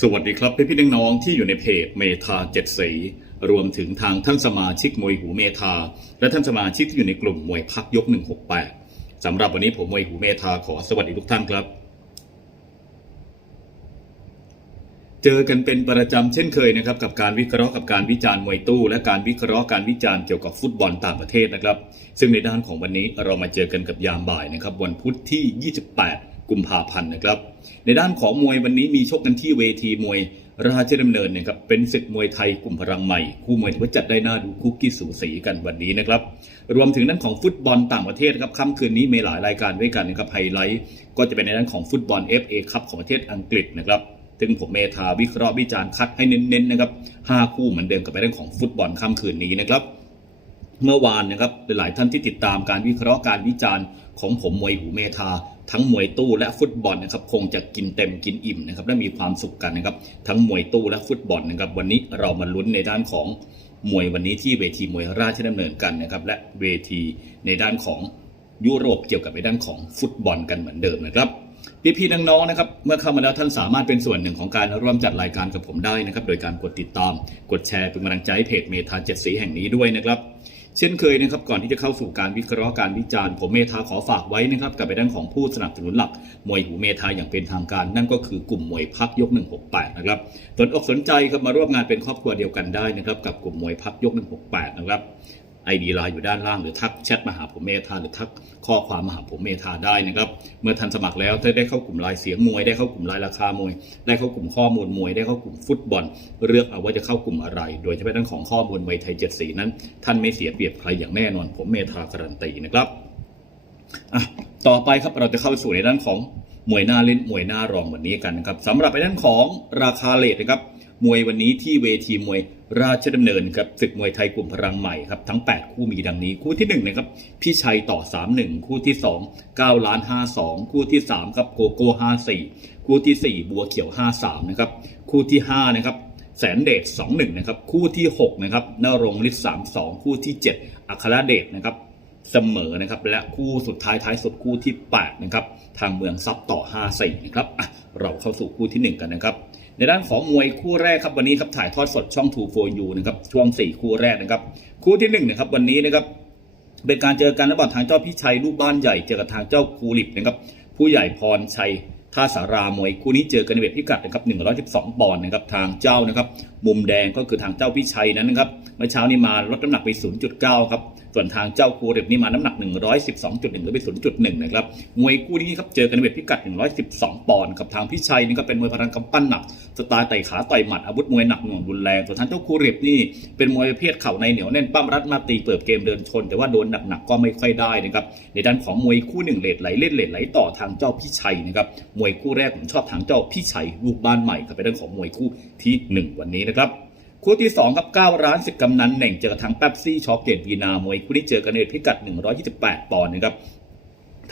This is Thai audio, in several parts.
สวัสดีครับพี่พี่น้องๆที่อยู่ในเพจเมธาเจ็ดสี รวมถึงทางท่านสมาชิกมวยหูเมธา และท่านสมาชิกที่อยู่ในกลุ่มมวยพักยก 168สำหรับวันนี้ผมมวยหูเมธาขอสวัสดีทุกท่านครับ เจอกันเป็นประจำเช่นเคยนะครับ กับการวิเคราะห์กับการวิจารณ์มวยตู้ และการวิเคราะห์การวิจารณ์เกี่ยวกับฟุตบอลต่างประเทศนะครับ ซึ่งในด้านของวันนี้เรามาเจอกันกับยามบ่ายนะครับวันพุธที่ 28 กุมภาพันธ์นะครับ ในด้านของมวยวันนี้มีชกกันที่เวทีมวยราชดำเนินนะครับเป็นศึกมวยไทยกลุ่มพลังใหม่ คู่มวยที่ว่าจัดได้น่าดูคุกกี้สูสีกันวันนี้นะครับ รวมถึงด้านของฟุตบอลต่างประเทศครับค่ำคืนนี้มีหลายรายการด้วยกันนะครับไฮไลท์ก็จะเป็นในด้านของฟุตบอล FA คัพของประเทศอังกฤษนะครับซึ่งผมเมธาวิเคราะห์วิจารณ์คัดให้เน้นๆนะครับห้าคู่เหมือนเดิมกับในเรื่องของฟุตบอลค่ำคืนนี้นะครับ เมื่อวานนะครับหลายท่านที่ติดตามการวิเคราะห์การวิจารณ์ของผมมวยหูเมธาทั้งมวยตู้และฟุตบอลนะครับคงจะกินเต็มกินอิ่มนะครับและมีความสุขกันนะครับทั้งมวยตู้และฟุตบอลนะครับวันนี้เรามาลุ้นในด้านของมวยวันนี้ที่เวทีมวยราชดำเนินกันนะครับและเวทีในด้านของยุโรปเกี่ยวกับในด้านของฟุตบอลกันเหมือนเดิมนะครับพี่ๆน้องๆนะครับเมื่อเข้ามาแล้วท่านสามารถเป็นส่วนหนึ่งของการร่วมจัดรายการกับผมได้นะครับโดยการกดติดตาม กดแชร์เป็นกำลังใจให้เพจเมธาเจ็ดสีแห่งนี้ด้วยนะครับ เช่นเคยนะครับก่อนที่จะเข้าสู่การวิเคราะห์การวิจารณ์ผมเมธาขอฝากไว้นะครับกับไปด้านของผู้สนับสนุนหลัก มวยหูเมธาอย่างเป็นทางการ นั่นก็คือกลุ่มมวยพักยก 168 นะครับสนอกสนใจครับมาร่วมงานเป็นครอบครัวเดียวกันได้นะครับกับกลุ่มมวยพักยก 168 นะครับ ไอดีไลน์อยู่ด้านล่างหรือทักแชทมาหาผมเมธาหรือทักข้อความมาหาผมเมธาได้นะครับ เมื่อทันสมัครแล้วถ้าได้เข้ากลุ่มไลน์เสียงมวย ได้เข้ากลุ่มไลน์ราคามวย ได้เข้ากลุ่มข้อมูลมวย ได้เข้ากลุ่มฟุตบอล เลือกเอาว่าจะเข้ากลุ่มอะไร โดยเฉพาะด้านของข้อมูลมวยไทยเจ็ดสีนั้น ท่านไม่เสียเปรียบใครอย่างแน่นอน ผมเมธาการันตีนะครับต่อไปครับเราจะเข้าสู่ในด้านของมวยหน้าเล่นมวยหน้ารองวันนี้กันนะครับสำหรับในด้านของราคาเลทนะครับ มวยวันนี้ที่เวทีมวยราชดำเนินครับศึกมวยไทยกลุ่มพลังใหม่ครับทั้ง 8 คู่มีดังนี้ คู่ที่1นะครับพี่ชัยต่อ 31 คู่ที่ 2 9ล้าน52 คู่ที่3ครับโกโก้54 คู่ทีสี่ 4 บัวเขียว 53นะครับคู่ที่5นะครับแสนเดช21นะครับคู่ที่6นะครับนรงฤทธิ์32 คู่ที่ 7 อัครเดชนะครับเสมอนะครับและคู่สุดท้ายท้ายสุดคู่ที่8นะครับทางเมืองซับต่อ 54นะครับเราเข้าสู่คู่ที่ 1 กันนะครับ ในด้านของมวยคู่แรกครับวันนี้ครับถ่ายทอดสดช่อง2 4 u นะครับช่วง 4 คู่แรกนะครับ คู่ที่1นนะครับวันนี้นะครับเป็นการเจอกันระหว่างทางเจ้าพี่ชัยรูปบ้านใหญ่เจอกับทางเจ้าคูลิปนะครับผู้ใหญ่พรชัยท่าสารามวยคู่นี้เจอกันในเวทพิกัดนะครับ112ปอนด์นะครับทางเจ้านะครับมุมแดงก็คือทางเจ้าพี่ชัยนั้นนะครับเมื่อเช้านี้มาลดน้ำหนักไป 0.9 ครับ ส่วนทางเจ้าคูเรบนี่มาน้ำหนัก 112.1หรือไป0.1นะครับมวยคู่นี้ครับเจอกันในเวทพิกัด 112 ปอนด์กับทางพิชัยนี่ก็เป็นมวยพลังกำปั้นหนักสไตล์ไต่ขาต่อยหมัดอาวุธมวยหนักหน่วงรุนแรงส่วนทางเจ้าคูเรบนี่เป็นมวยประเภทเข่าในเหนียวแน่นปั้มรัดมาตีเปิดเกมเดินชน แต่ว่าโดนหนักๆก็ไม่ค่อยได้นะครับในด้านของมวยคู่หนึ่งเลดไหลเล่นเลดไหลต่อทางเจ้าพิชัยนะครับมวยคู่แรกผมชอบทางเจ้าพิชัยลูกบ้านใหม่ครับเป็นเรื่องของมวยคู่ที่หนึ่งวันนี้นะครับ คู่ที่2ครับ 9 ร้านสิบกำนันเหน่งเจอกับทางแป๊บซี่ช็อกเกตวีนามวยคู่นี้เจอกันในพิกัด 128 ปอนด์นะครับ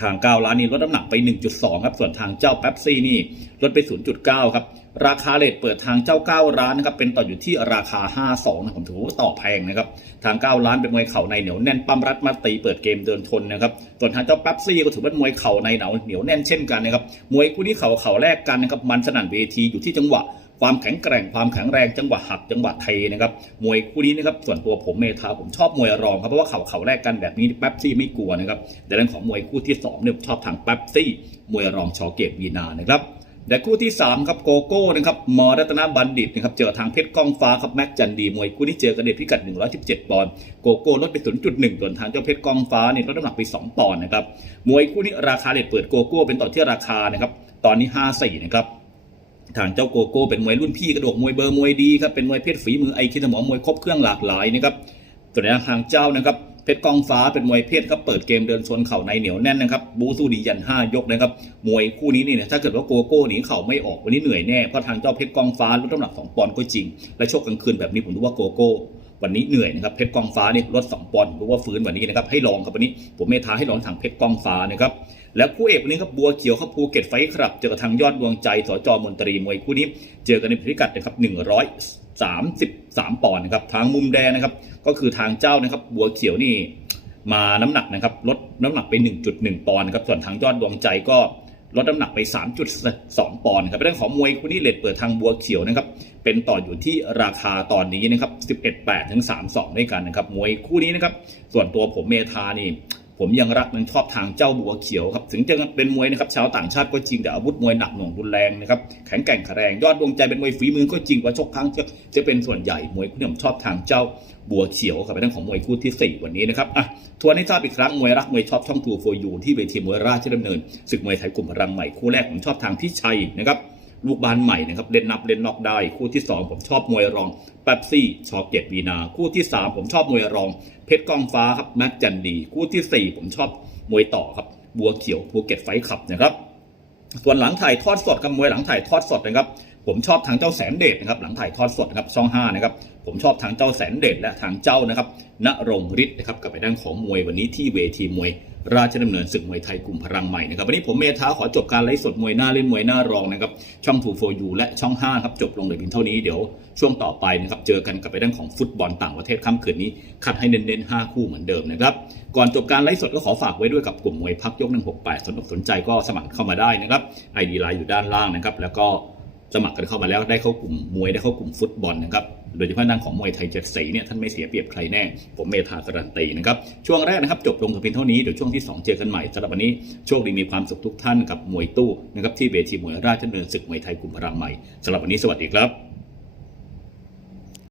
ทาง9ร้านนี้ลดน้ำหนักไป 1.2 ครับ ส่วนทางเจ้าแป๊บซี่นี่ลดไป 0.9 ครับ ราคาเลทเปิดทางเจ้า9ร้านนะครับ เป็นต่ออยู่ที่ราคา 52 นะผมถือว่าต่อแพงนะครับ ทาง9ร้านเป็นมวยเข่าในเหนียวแน่นปั้มรัดมาตีเปิดเกมเดินชนนะครับ ส่วนทางเจ้าแป๊บซี่ก็ถือเป็นมวยเข่าในเหนียวเหนียวแน่นเช่นกันนะครับ มวยคู่นี้เข่าเข่าแรกกันนะครับ มันสนั่นเวทีอยู่ที่จังหวะ ความแข็งแกร่งความแข็งแรงจังหวะหักจังหวะเทนะครับมวยคู่นี้นะครับส่วนตัวผมเมธาผมชอบมวยรองครับเพราะว่าเข่าเข่าแรกกันแบบนี้แป๊บซี่ไม่กลัวนะครับแต่เรื่องของมวยคู่ที่สองเนี่ยชอบทางแป๊บซี่มวยรองชอเกตวีนานะครับแต่คู่ที่3ครับโกโก้นะครับมอรัตนบัณฑิตนะครับเจอทางเพชรก้องฟ้าครับแม็กจันดีมวยคู่นี้เจอกันในพิกัด 117 ปอนด์โกโก้ลดไป 0.1ส่วนทางเจ้าเพชรก้องฟ้าเนี่ยลดน้ำหนักไป2ปอนด์นะครับมวยคู่นี้ราคาเลทเปิดโกโก้เป็นต่อที่ราคานะครับตอนนี้ 54นะครับ ทางเจ้าโกโก้เป็นมวยรุ่นพี่กระโดกมวยเบอร์มวยดีครับเป็นมวยเพชรฝีมือไอคิดสมองมวยครบเครื่องหลากหลายนะครับส่วนทางเจ้านะครับเพชรกองฟ้าเป็นมวยเพศครับเปิดเกมเดินชนเข่าในเหนียวแน่นนะครับบูสู้ดียัน5ยกนะครับมวยคู่นี้นี่นี่ยถ้าเกิดว่าโกโก้หนีเข่าไม่ออกวันนี้เหนื่อยแน่เพราะทางเจ้าเพชรกองฟ้าลดน้ำหนัก2ปอนด์ก็จริง และโชคกลางคืนแบบนี้ผมดูว่าโกโก้วันนี้เหนื่อยนะครับเพชรกองฟ้านี่ลด2ปอนด์รู้ว่าฟื้นวันนี้นะครับให้ลองครับวันนี้ผมเมท้าให้ลองทางเพชรกองฟ้านะครับ แล้วคู่เอกวันนี้ครับบัวเขียวครับภูเก็ตไฟครับ เจอกับทางยอดดวงใจสจมนตรีมวยคู่นี้ เจอกันในพิกัดนะครับ133ปอนด์นะครับทางมุมแดงนะครับ ก็คือทางเจ้านะครับบัวเขียวนี่มาน้ำหนักนะครับลดน้ำหนักไป 1.1 ปอนด์นะครับส่วนทางยอดดวงใจก็ลดน้ำหนักไป 3.2 ปอนด์ครับเรื่องของมวยคู่นี้เลทเปิดทางบัวเขียวนะครับ เป็นต่ออยู่ที่ราคาตอนนี้นะครับ 11.8 ถึง 32 ด้วยกันนะครับ มวยคู่นี้นะครับ ส่วนตัวผมเมธานี่ ผมยังรักยังชอบทางเจ้าบัวเขียวครับถึงจะเป็นมวยนะครับชาวต่างชาติก็จริงแต่อาวุธมวยหนักหน่วงรุนแรงนะครับแข็งแกร่งแข็งแรงยอดดวงใจเป็นมวยฝีมือก็จริงว่าชกครั้งจะจะเป็นส่วนใหญ่มวยคู่นี้ผมชอบทางเจ้าบัวเขียวครับเป็นเรื่องของมวยคู่ที่สี่วันนี้นะครับอะทวนให้ทราบอีกครั้งมวยรักมวยชอบช่องทูโฟยูที่เวทีมวยราชดำเนินศึกมวยไทยกลุ่มพลังใหม่คู่แรกผมชอบทางพี่ชัยนะครับ ลูกบานใหม่นะครับเล่นนับเล่นนอกได้ คู่ที่ 2 ผมชอบมวยรองแป๊บซี่ชอเกตวีนา คู่ที่ 3 ผมชอบมวยรอง เพชรกองฟ้าครับแม็กจันดี คู่ทีสี่4 ผมชอบมวยต่อครับบัวเขียวภูเก็ตไฟขับนะครับ ส่วนหลังถ่ายทอดสดกับมวยหลังถ่ายทอดสดนะครับ ผมชอบทางเจ้าแสนเดชนะครับหลังถ่ายทอดสดนะครับช่อง5นะครับผมชอบทางเจ้าแสนเดชและทางเจ้านะครับณรงค์ฤทธิ์นะครับกับไปด้านของมวยวันนี้ที่เวทีมวย ราชดำเนินศึกมวยไทยกลุ่มพลังใหม่นะครับวันนี้ผมเมธาขอจบการไลฟ์สดมวยหน้าเล่นมวยหน้ารองนะครับช่อง2 4 u และช่อง 5 ครับจบลงเลยเพียงเท่านี้เดี๋ยวช่วงต่อไปนะครับเจอกันกับไปด้านของฟุตบอลต่างประเทศค่ำคืนนี้คัดให้เน้นๆ5คู่เหมือนเดิมนะครับก่อนจบการไลฟ์สดก็ขอฝากไว้ด้วยกับกลุ่มมวยพักยก168สนอกสนใจก็สมัครเข้ามาได้นะครับไอดีไลน์อยู่ด้านล่างนะครับแล้วก็ สมัครกันเข้ามาแล้วได้เข้ากลุ่มมวยได้เข้ากลุ่มฟุตบอลนะครับโดยเฉพาะด้านของมวยไทยเจ็ดสีเนี่ยท่านไม่เสียเปรียบใครแน่ ผมเมธาการันตีนะครับช่วงแรกนะครับจบลงเพียงเท่านี้เดี๋ยวช่วงที่ 2 เจอกันใหม่สำหรับวันนี้โชคดีมีความสุขทุกท่านกับมวยตู้นะครับที่เวทีมวยราชดำเนินศึกมวยไทยกลุ่มพลังใหม่สำหรับวันนี้สวัสดีครับ